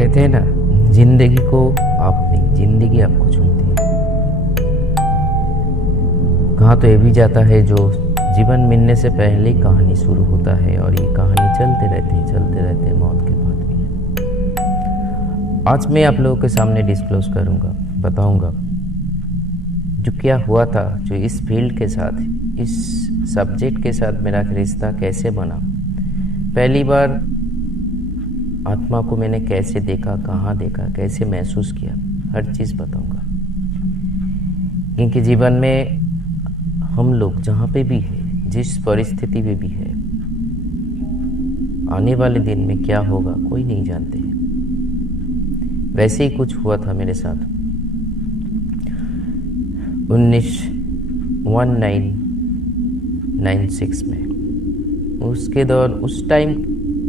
कहते हैं ना, जिंदगी को आप नहीं, जिंदगी आपको चुनती है। कहा तो ये भी जाता है, जो जीवन मिलने से पहले ही कहानी शुरू होता है और ये कहानी चलते रहते मौत के बाद भी। आज मैं आप लोगों के सामने डिस्क्लोज करूंगा, बताऊंगा जो क्या हुआ था, जो इस फील्ड के साथ, इस सब्जेक्ट के साथ मेरा रिश्ता कैसे बना, पहली बार आत्मा को मैंने कैसे देखा, कहाँ देखा, कैसे महसूस किया, हर चीज़ बताऊंगा। क्योंकि जीवन में हम लोग जहाँ पे भी है, जिस परिस्थिति में भी है, आने वाले दिन में क्या होगा कोई नहीं जानते। वैसे ही कुछ हुआ था मेरे साथ 1996 में। उसके दौर उस टाइम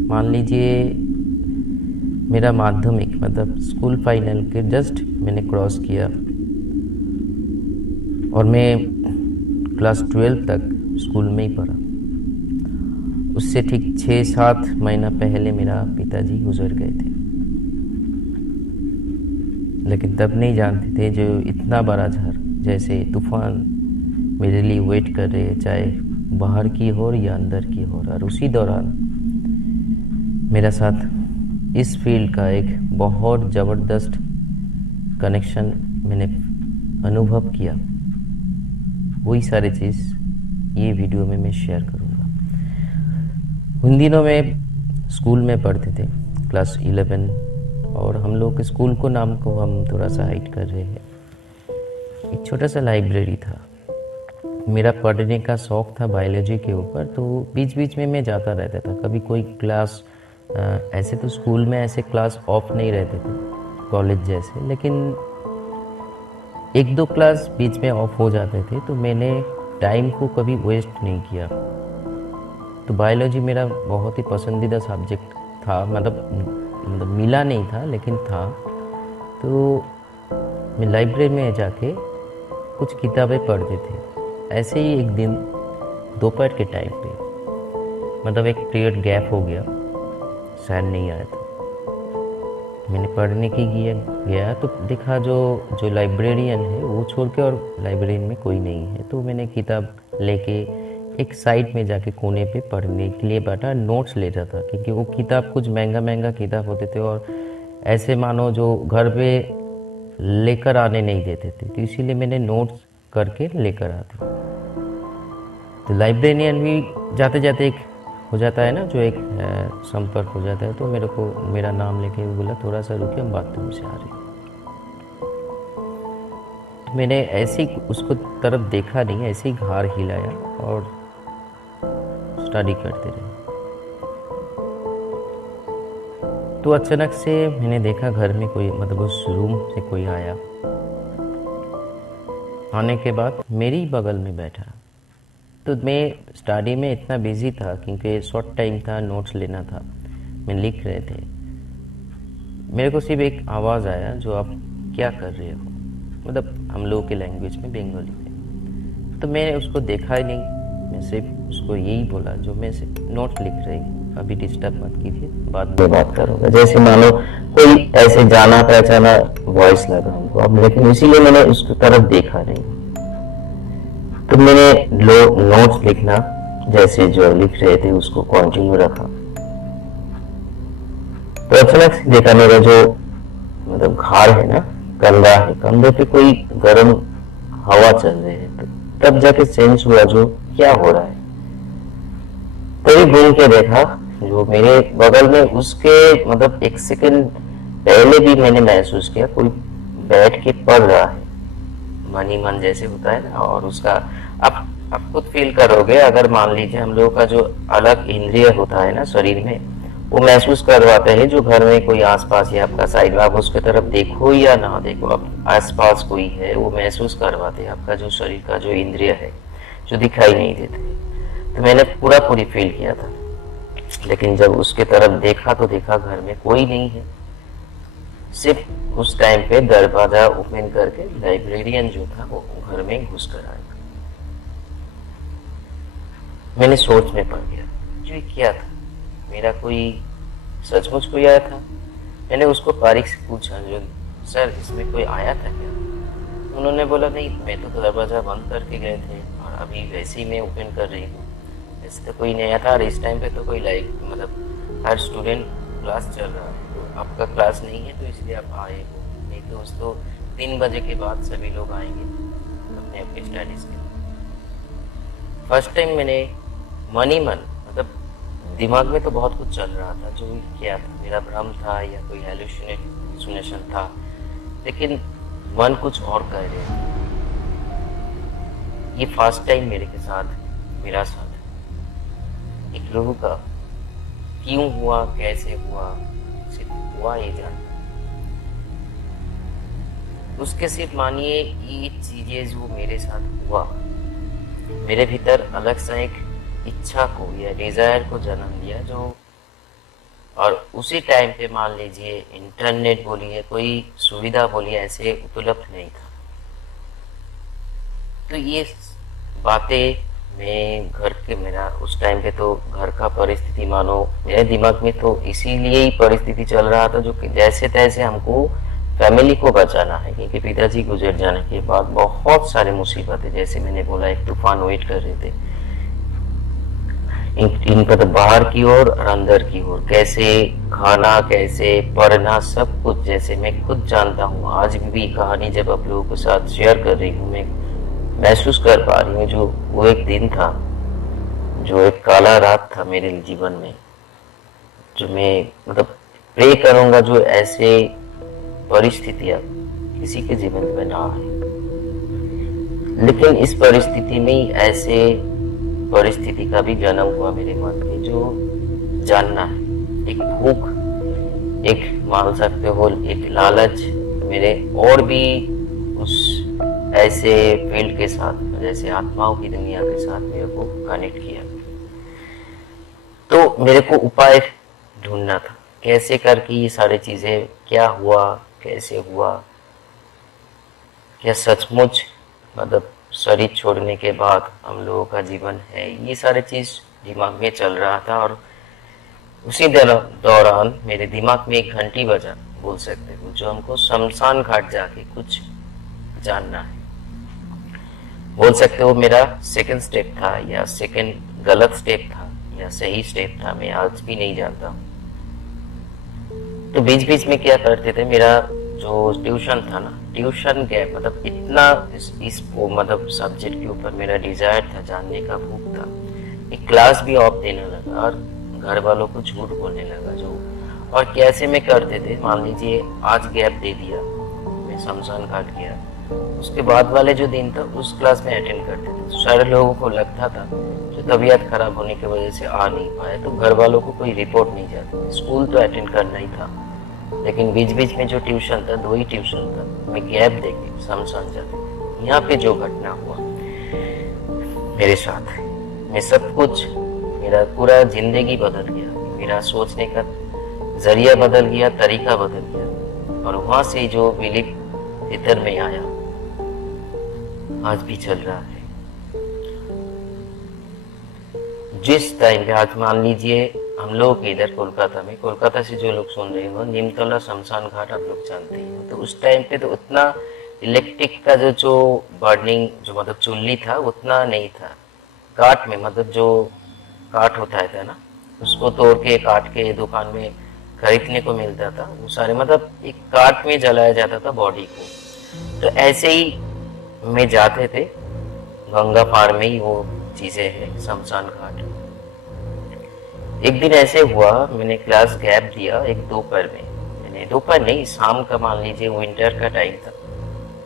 मान लीजिए मेरा माध्यमिक मतलब स्कूल फाइनल के जस्ट मैंने क्रॉस किया और मैं क्लास 12 तक स्कूल में ही पढ़ा। उससे ठीक 6-7 महीना पहले मेरा पिताजी गुजर गए थे, लेकिन तब नहीं जानते थे जो इतना बड़ा झड़ जैसे तूफान मेरे लिए वेट कर रहे, चाहे बाहर की हो या अंदर की हो। और उसी दौरान मेरा साथ इस फील्ड का एक बहुत ज़बरदस्त कनेक्शन मैंने अनुभव किया। वही सारी चीज़ ये वीडियो में मैं शेयर करूँगा। उन दिनों में स्कूल में पढ़ते थे, क्लास 11, और हम लोग के स्कूल को नाम को हम थोड़ा सा हाइड कर रहे हैं। एक छोटा सा लाइब्रेरी था। मेरा पढ़ने का शौक़ था बायोलॉजी के ऊपर, तो बीच बीच में मैं जाता रहता था। कभी कोई क्लास ऐसे तो स्कूल में ऐसे क्लास ऑफ नहीं रहते थे कॉलेज जैसे, लेकिन 1-2 क्लास बीच में ऑफ हो जाते थे, तो मैंने टाइम को कभी वेस्ट नहीं किया। तो बायोलॉजी मेरा बहुत ही पसंदीदा सब्जेक्ट था, मतलब मिला नहीं था लेकिन था। तो मैं लाइब्रेरी में जाके कुछ किताबें पढ़ते थे। ऐसे ही एक दिन दोपहर के टाइम पे, मतलब एक पीरियड गैप हो गया, शायद नहीं आया था, मैंने पढ़ने की गया तो देखा जो लाइब्रेरियन है वो छोड़ के और लाइब्रेरियन में कोई नहीं है। तो मैंने किताब लेके एक साइड में जाके कोने पे पढ़ने के लिए बैठा, नोट्स ले रहा था। क्योंकि वो किताब कुछ महंगा किताब होते थे और ऐसे मानो जो घर पे लेकर आने नहीं देते थे, तो इसीलिए मैंने नोट्स करके लेकर आते। तो लाइब्रेरियन भी जाते जाते एक हो जाता है ना, जो एक संपर्क हो जाता है। तो मेरे को मेरा नाम लेके बोला थोड़ा सा रुकिए, हम बाथरूम से आ रहे हैं। तो मैंने ऐसे ही उसको तरफ देखा नहीं, ऐसे ही घाड़ हिलाया और स्टडी करते रहे। तो अचानक से मैंने देखा घर में कोई, मतलब उस रूम से कोई आया। आने के बाद मेरी बगल में बैठा। तो मैं स्टडी में इतना बिजी था क्योंकि शॉर्ट टाइम था, नोट्स लेना था, मैं लिख रहे थे। मेरे को सिर्फ एक आवाज़ आया, जो आप क्या कर रहे हो, मतलब हम लोगों के लैंग्वेज में, बंगाली में। तो मैंने उसको देखा ही नहीं, मैं सिर्फ उसको यही बोला, जो मैं नोट्स लिख रही हूँ, अभी डिस्टर्ब मत कीजिए, बाद में बात करूँगा। जैसे मानो कोई ऐसे जाना पहचाना वॉइस लगा हमको अब, लेकिन इसीलिए मैंने उसकी तरफ देखा नहीं। तो मैंने नोट्स लिखना जैसे जो लिख रहे थे उसको कंटिन्यू रखा। तो अचानक से देखा मेरा जो मतलब घाड़ है ना, कंधा है, कंधे पे कोई गर्म हवा चल रही है। तो तब जाके सेंस हुआ जो क्या हो रहा है। तभी घूम के देखा जो मेरे बगल में, उसके मतलब 1 सेकंड पहले भी मैंने महसूस किया कोई बैठ के पढ़ रहा है, मन ही मन जैसे होता है ना। और उसका आप खुद फील करोगे, अगर मान लीजिए हम लोगों का जो अलग इंद्रिय होता है ना शरीर में, वो महसूस करवाते हैं जो घर में कोई आसपास या आपका साइड में, आप उसके तरफ देखो या ना देखो, आप आसपास कोई है, वो महसूस करवाते हैं आपका जो शरीर का जो इंद्रिय है, जो दिखाई नहीं देते। तो मैंने पूरी फील किया था। लेकिन जब उसके तरफ देखा तो देखा घर में कोई नहीं है। सिर्फ उस टाइम पे दरवाजा ओपन करके लाइब्रेरियन जो था वो घर में घुस कर आया। मैंने सोच में पड़ गया, जो क्या था, मेरा कोई सचमुच कोई आया था। मैंने उसको बारीक से पूछा, जो सर इसमें कोई आया था क्या? उन्होंने बोला नहीं, मैं तो दरवाज़ा बंद करके गए थे और अभी वैसे ही मैं ओपन कर रही हूँ, ऐसे तो कोई नहीं आया था। और इस टाइम पे तो कोई मतलब हर स्टूडेंट क्लास चल रहा है, तो आपका क्लास नहीं है तो इसलिए आप आए हो, नहीं तो उसको 3 बजे के बाद सभी लोग आएंगे अपने अपने स्टडीज़ के। फर्स्ट टाइम मैंने मन ही मन मतलब दिमाग में तो बहुत कुछ चल रहा था, जो क्या था, मेरा भ्रम था या कोई हेलुसिनेशन था, लेकिन मन कुछ और कह रहे थे। ये फर्स्ट टाइम मेरा साथ एक रूह का क्यों हुआ, कैसे हुआ, सिर्फ हुआ ये जानता। उसके सिर्फ मानिए ये चीजें जो मेरे साथ हुआ, मेरे भीतर अलग सा एक इच्छा को या डिजायर को जन्म दिया, जो और उसी टाइम पे मान लीजिए इंटरनेट बोलिए, कोई सुविधा बोलिए, ऐसे उपलब्ध नहीं था। तो ये बातें मेरा उस टाइम पे तो घर का परिस्थिति मानो मेरे दिमाग में तो इसीलिए ही परिस्थिति चल रहा था, जो कि जैसे तैसे हमको फैमिली को बचाना है, क्योंकि पिताजी गुजर जाने के बाद बहुत सारे मुसीबतें, जैसे मैंने बोला, एक तूफान वेट कर रहे थे इनका, तो बाहर की ओर और अंदर की ओर, कैसे खाना, कैसे पढ़ना, सब कुछ जैसे मैं खुद जानता हूँ। आज भी कहानी जब आप लोगों के साथ शेयर कर रही हूँ, मैं महसूस कर पा रही हूँ जो वो एक दिन था, जो एक काला रात था मेरे जीवन में, जो मैं मतलब प्रे करूंगा जो ऐसे परिस्थितियां किसी के जीवन में ना आए। लेकिन इस परिस्थिति में ऐसे परिस्थिति का भी जन्म हुआ मेरे मन में, जो जानना है, एक भूख, एक मान सकते हो एक लालच मेरे और भी उस ऐसे फील्ड के साथ, जैसे आत्माओं की दुनिया के साथ मेरे को कनेक्ट किया। तो मेरे को उपाय ढूंढना था, कैसे करके ये सारी चीजें, क्या हुआ, कैसे हुआ, क्या सचमुच मतलब शरीर छोड़ने के बाद हम लोगों का जीवन है, ये सारी चीज दिमाग में चल रहा था। और उसी दौरान मेरे दिमाग में एक घंटी बजा, बोल सकते हो, जो हमको शमशान घाट जाके कुछ जानना है, बोल सकते हो। मेरा सेकंड स्टेप था, या सेकंड गलत स्टेप था, या सही स्टेप था, मैं आज भी नहीं जानता हूँ। तो बीच बीच में क्या करते थे, मेरा जो ट्यूशन था ना, ट्यूशन गैप मतलब इतना इस मतलब सब्जेक्ट के ऊपर मेरा डिजायर था, जानने का भूख था, एक क्लास भी ऑफ देने लगा और घर वालों को झूठ बोलने लगा। जो और कैसे में करते थे, मान लीजिए आज गैप दे दिया, मैं शमशान घाट गया, उसके बाद वाले जो दिन था उस क्लास में अटेंड करते थे। सारे लोगों को लगता था जो तबीयत खराब होने की वजह से आ नहीं पाए, तो घर वालों को कोई रिपोर्ट नहीं जाती, स्कूल तो अटेंड करना ही था। लेकिन बीच बीच में जो ट्यूशन था, 2 ही ट्यूशन था, मैं गैप देके शमशान जाते। यहाँ पे जो घटना हुआ मेरे साथ, मैं सब कुछ, मेरा पूरा जिंदगी बदल गया, मेरा सोचने का जरिया बदल गया, तरीका बदल गया। और वहां से जो बिलीफ भीतर में आया, आज भी चल रहा है। जिस टाइम पे आज मान लीजिए हम लोग इधर कोलकाता में, कोलकाता से जो लोग सुन रहे हो, नीमतौला शमशान घाट आप लोग जानते हैं, तो उस टाइम पे तो उतना इलेक्ट्रिक का जो बर्निंग जो मतलब चुल्ली था उतना नहीं था। काट में मतलब जो काट होता है ना, उसको तोड़ के काट के दुकान में खरीदने को मिलता था, वो सारे मतलब एक काट में जलाया जाता था बॉडी को। तो ऐसे ही में जाते थे, गंगा पार में ही वो चीजें है शमशान घाट। एक दिन ऐसे हुआ, मैंने क्लास गैप दिया एक दोपहर में, मैंने दोपहर नहीं, शाम का मान लीजिए, विंटर का टाइम था,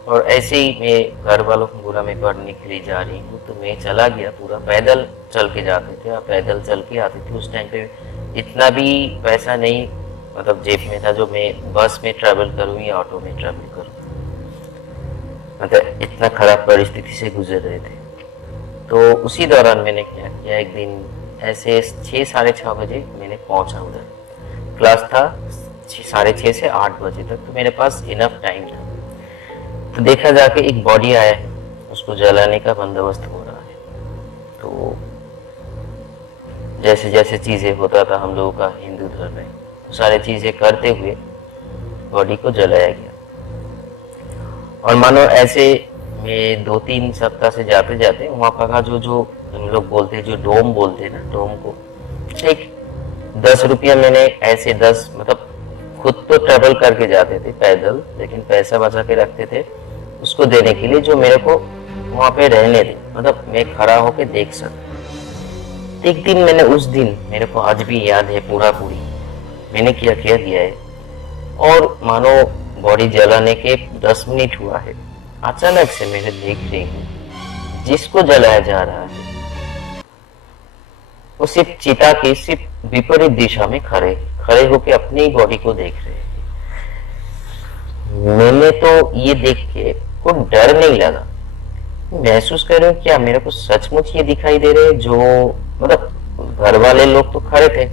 और ऐसे ही मैं घर वालों को बोला मैं पढ़ने के लिए जा रही हूँ, तो मैं चला गया। पूरा पैदल चल के जाते थे और पैदल चल के आते थे। उस टाइम पे इतना भी पैसा नहीं मतलब जेब में था जो मैं बस में ट्रैवल करूँ या ऑटो में ट्रैवल करूँ, मतलब इतना खराब परिस्थिति से गुजर रहे थे। तो उसी दौरान मैंने क्या किया, एक दिन ऐसे 6 साढ़े 6 बजे मैंने पहुंचा उधर, क्लास था 6:30 से 8 बजे तक, तो मेरे पास इनफ टाइम था। तो देखा जाके एक बॉडी आया है, उसको जलाने का बंदोबस्त हो रहा है। तो जैसे जैसे चीजें होता था हम लोगों का हिंदू धर्म में, तो सारी चीजें करते हुए बॉडी को जलाया गया। और मानो ऐसे में 2-3 सप्ताह से जाते जाते वहाँ का जो हम लोग बोलते हैं, जो डोम बोलते हैं ना, डोम को एक 10 रुपया मैंने ऐसे 10 मतलब खुद तो ट्रेवल करके जाते थे पैदल, लेकिन पैसा बचा के रखते थे उसको देने के लिए, जो मेरे को वहाँ पे रहने दे, मतलब मैं खड़ा होके देख सकता। एक दिन मैंने, उस दिन मेरे को आज भी याद है पूरा पूरी मैंने क्या किया है। और मानो बॉडी जलाने के 10 मिनट हुआ है, अचानक से मैंने देख रही हूँ जिसको जलाया जा रहा है वो सिर्फ चिता की सिर्फ विपरीत दिशा में खड़े होके अपनी ही बॉडी को देख रहे हैं। मैंने तो ये देख के कोई डर नहीं लगा, महसूस कर रहे हो क्या मेरे को सचमुच ये दिखाई दे रहे हैं। जो मतलब घर वाले लोग तो खड़े थे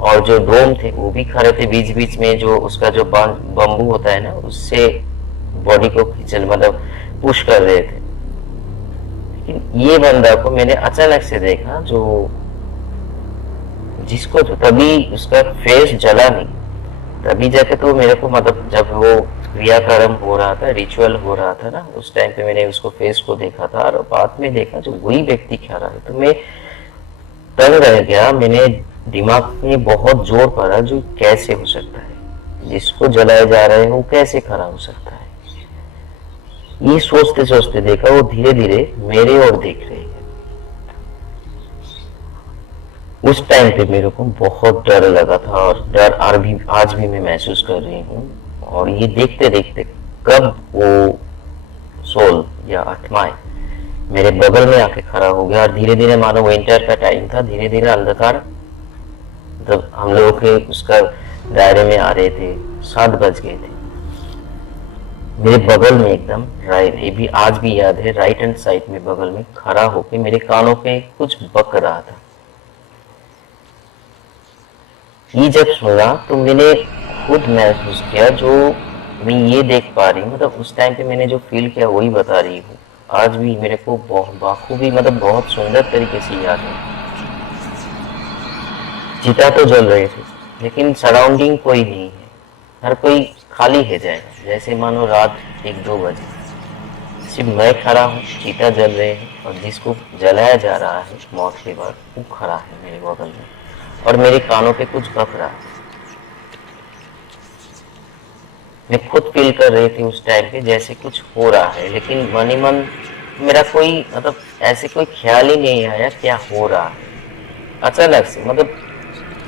और जो डोम थे वो भी खड़े थे बीच बीच में, जो उसका जो बम्बू होता है ना उससे बॉडी को खींचल मतलब पुश कर रहे थे। लेकिन ये बंदा को मैंने अचानक से देखा, जो जिसको तो तभी उसका फेस जला नहीं, तभी जाके तो मेरे को मतलब जब वो क्रियाक्रम हो रहा था, रिचुअल हो रहा था ना, उस टाइम पे मैंने उसको फेस को देखा था और बाद में देखा जो वही व्यक्ति खड़ा है, तो मैं तंग रह गया। मैंने दिमाग में बहुत जोर पड़ा, जो कैसे हो सकता है, जिसको जलाया जा रहा है वो कैसे खड़ा हो सकता है। ये सोचते सोचते देखा वो धीरे धीरे मेरे ओर देख रहे हैं। उस टाइम पे मेरे को बहुत डर लगा था और डर आज भी मैं महसूस कर रही हूँ। और ये देखते देखते कब वो सोल या आत्मा मेरे बगल में आके खड़ा हो गया और धीरे धीरे, मानो विंटर का टाइम था, धीरे धीरे अंधकार मतलब हम लोगों के उसका दायरे में आ रहे थे। 7 बज गए थे। मेरे बगल में एकदम राइट, ये भी आज भी याद है, राइट हैंड साइड में बगल में खड़ा होके मेरे कानों पे कुछ बक रहा था। ये जब सुना तो मैंने खुद महसूस किया, जो मैं ये देख पा रही हूँ, मतलब उस टाइम पे मैंने जो फील किया वही बता रही हूँ। आज भी मेरे को बाखूबी मतलब बहुत सुंदर तरीके से याद है। चिता तो जल रहे थे लेकिन सराउंडिंग कोई नहीं है, हर कोई खाली है जाएगा, जैसे मानो रात 1-2 बजे सिर्फ मैं खड़ा हूँ, चिता जल रहे हैं और जिसको जलाया जा रहा है मौत के बाद वो खड़ा है मेरे बगल में और मेरे कानों पे कुछ बक रहा है। मैं खुद फील कर रही थी उस टाइम पे जैसे कुछ हो रहा है, लेकिन मन ही मन मेरा कोई मतलब ऐसे कोई ख्याल ही नहीं आया क्या हो रहा है। अचानक से मतलब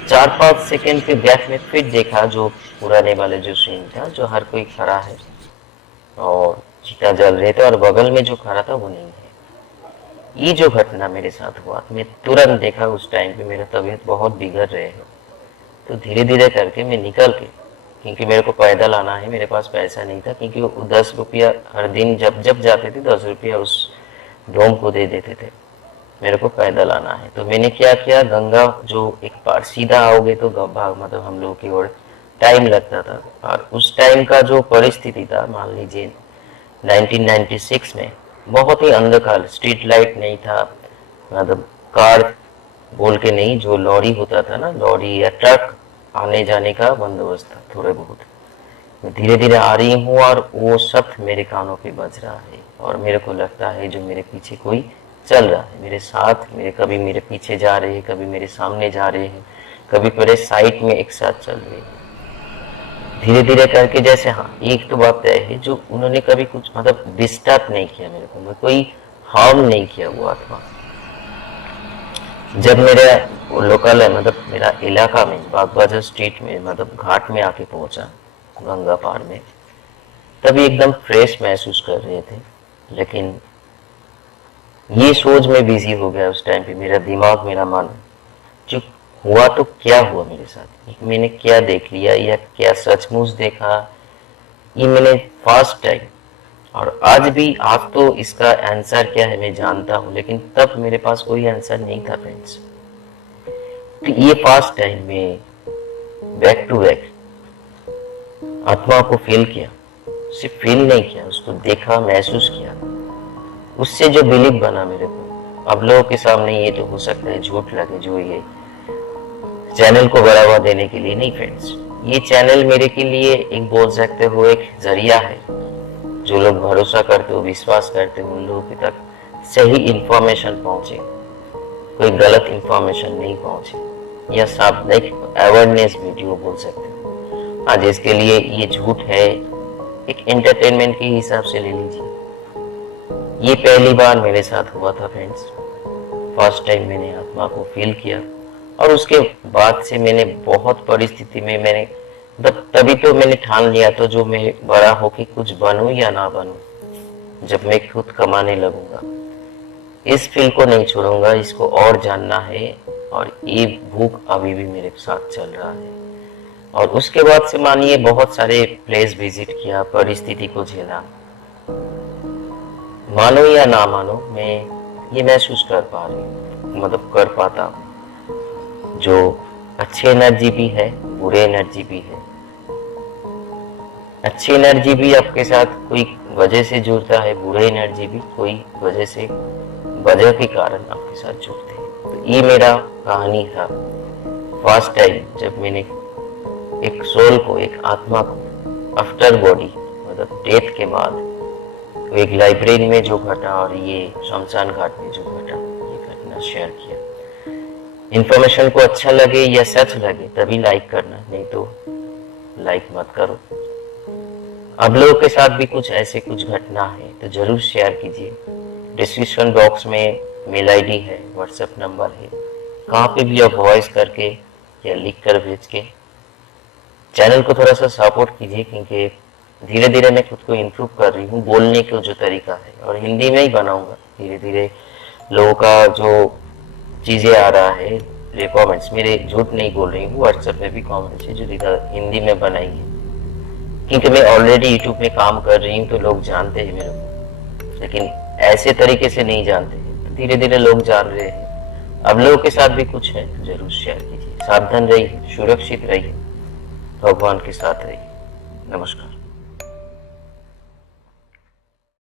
4-5 सेकेंड के गैप में फिर देखा जो पुराने वाले जो सीन था, जो हर कोई खड़ा है और चिता जल रहे थे और बगल में जो खड़ा था वो नहीं है। ये जो घटना मेरे साथ हुआ, मैं तुरंत देखा उस टाइम पे मेरा तबीयत बहुत बिगड़ रहे है। तो धीरे धीरे करके मैं निकल के, क्योंकि मेरे को पैदल आना है, मेरे पास पैसा नहीं था, क्योंकि वो 10 रुपया हर दिन जब जाते थे 10 रुपया उस डोम को दे देते थे, मेरे को पैदल आना है। तो मैंने क्या किया, गंगा जो एक बार सीधा आओगे तो भाग मतलब हम लोग की ओर टाइम लगता था, और उस टाइम का जो परिस्थिति था, मान लीजिए 1996 में बहुत ही अंधकार, स्ट्रीट लाइट नहीं था, मतलब कार बोल के नहीं, जो लॉरी होता था ना, लॉरी या ट्रक आने जाने का बंदोबस्त था थोड़े बहुत। मैं धीरे धीरे आ रही हूँ और वो शब्द मेरे कानों पे बज रहा है और मेरे को लगता है जो मेरे पीछे कोई चल रहा है, मेरे साथ, मेरे कभी मेरे पीछे जा रहे हैं, कभी मेरे सामने जा रहे हैं, कभी मेरे साइड में एक साथ चल रहे हैं। धीरे धीरे करके जैसे, हाँ एक तो बात तय है, जो उन्होंने कभी कुछ मतलब डिस्टर्ब नहीं किया मेरे को, मैं कोई हार्म नहीं किया वो आत्मा। जब मेरे लोकल है मतलब मेरा इलाका में बागबाजार स्ट्रीट में मतलब घाट में आके पहुंचा, गंगा पार में, तभी एकदम फ्रेश महसूस कर रहे थे। लेकिन ये सोच में बिजी हो गया उस टाइम पे, मेरा दिमाग, मेरा मन, जो हुआ तो क्या हुआ मेरे साथ, मैंने क्या देख लिया या क्या सचमुच देखा, ये मैंने फर्स्ट टाइम, और आज भी, आज तो इसका आंसर क्या है मैं जानता हूँ, लेकिन तब मेरे पास कोई आंसर नहीं था फ्रेंड्स। तो ये फर्स्ट टाइम में बैक टू बैक आत्मा को फील किया, सिर्फ फील नहीं किया, उसको देखा, महसूस किया, उससे जो बिलीव बना मेरे को। अब लोगों के सामने ये तो हो सकता है झूठ लगे, जो ये चैनल को बढ़ावा देने के लिए नहीं फ्रेंड्स, ये चैनल मेरे के लिए एक बोल सकते हो एक जरिया है। जो लोग भरोसा करते हो, विश्वास करते हो, उन लोगों तक सही इंफॉर्मेशन पहुंचे, कोई गलत इंफॉर्मेशन नहीं पहुंचे, या साप्ताहिक अवेयरनेस वीडियो बोल सकते हो। आज इसके लिए ये झूठ है, एक एंटरटेनमेंट के हिसाब से ले लीजिए। ये पहली बार मेरे साथ हुआ था फ्रेंड्स, फर्स्ट टाइम मैंने आत्मा को फील किया, और उसके बाद से मैंने बहुत परिस्थिति में मैंने तभी तो मैंने ठान लिया तो जो मैं बड़ा होके कुछ बनूं या ना बनूं, जब मैं खुद कमाने लगूंगा, इस फील्ड को नहीं छोड़ूंगा, इसको और जानना है। और ये भूख अभी भी मेरे साथ चल रहा है। और उसके बाद से मानिए बहुत सारे प्लेस विजिट किया, परिस्थिति को झेला। मानो या ना मानो, मैं ये महसूस कर पा रही हूँ, मतलब कर पाता हूँ। जो अच्छी एनर्जी भी है, बुरे एनर्जी भी है। अच्छी एनर्जी भी आपके साथ कोई वजह से जुड़ता है, बुरे एनर्जी भी कोई वजह के कारण आपके साथ जुड़ते हैं। तो ये मेरा कहानी था, फर्स्ट टाइम जब मैंने एक सोल को, एक आत्मा को आफ्टर बॉडी, मतलब डेथ के बाद, तो एक लाइब्रेरी में जो घटा और ये शमशान घाट में जो घटा, ये घटना शेयर किया। इन्फॉर्मेशन को अच्छा लगे या सच लगे तभी लाइक करना, नहीं तो लाइक मत करो। अब लोगों के साथ भी कुछ ऐसे कुछ घटना है तो जरूर शेयर कीजिए। डिस्क्रिप्शन बॉक्स में मेल आईडी है, व्हाट्सएप नंबर है, कहाँ पे भी आप वॉइस करके या लिख कर भेज के चैनल को थोड़ा सा सपोर्ट कीजिए, क्योंकि धीरे धीरे मैं खुद को इम्प्रूव कर रही हूँ। बोलने का जो तरीका है, और हिंदी में ही बनाऊंगा धीरे धीरे। लोगों का जो चीज़ें आ रहा है, कमेंट्स मेरे, झूठ नहीं बोल रही हूँ, व्हाट्सएप में भी कमेंट्स है जो हिंदी में बनाएंगे, क्योंकि मैं ऑलरेडी यूट्यूब में काम कर रही हूँ तो लोग जानते हैं मेरे को, लेकिन ऐसे तरीके से नहीं जानते हैं। तो धीरे धीरे लोग जान रहे हैं। अब लोगों के साथ भी कुछ है तो जरूर शेयर कीजिए। सावधान रहिए, सुरक्षित रहिए, भगवान के साथ रहिए। नमस्कार।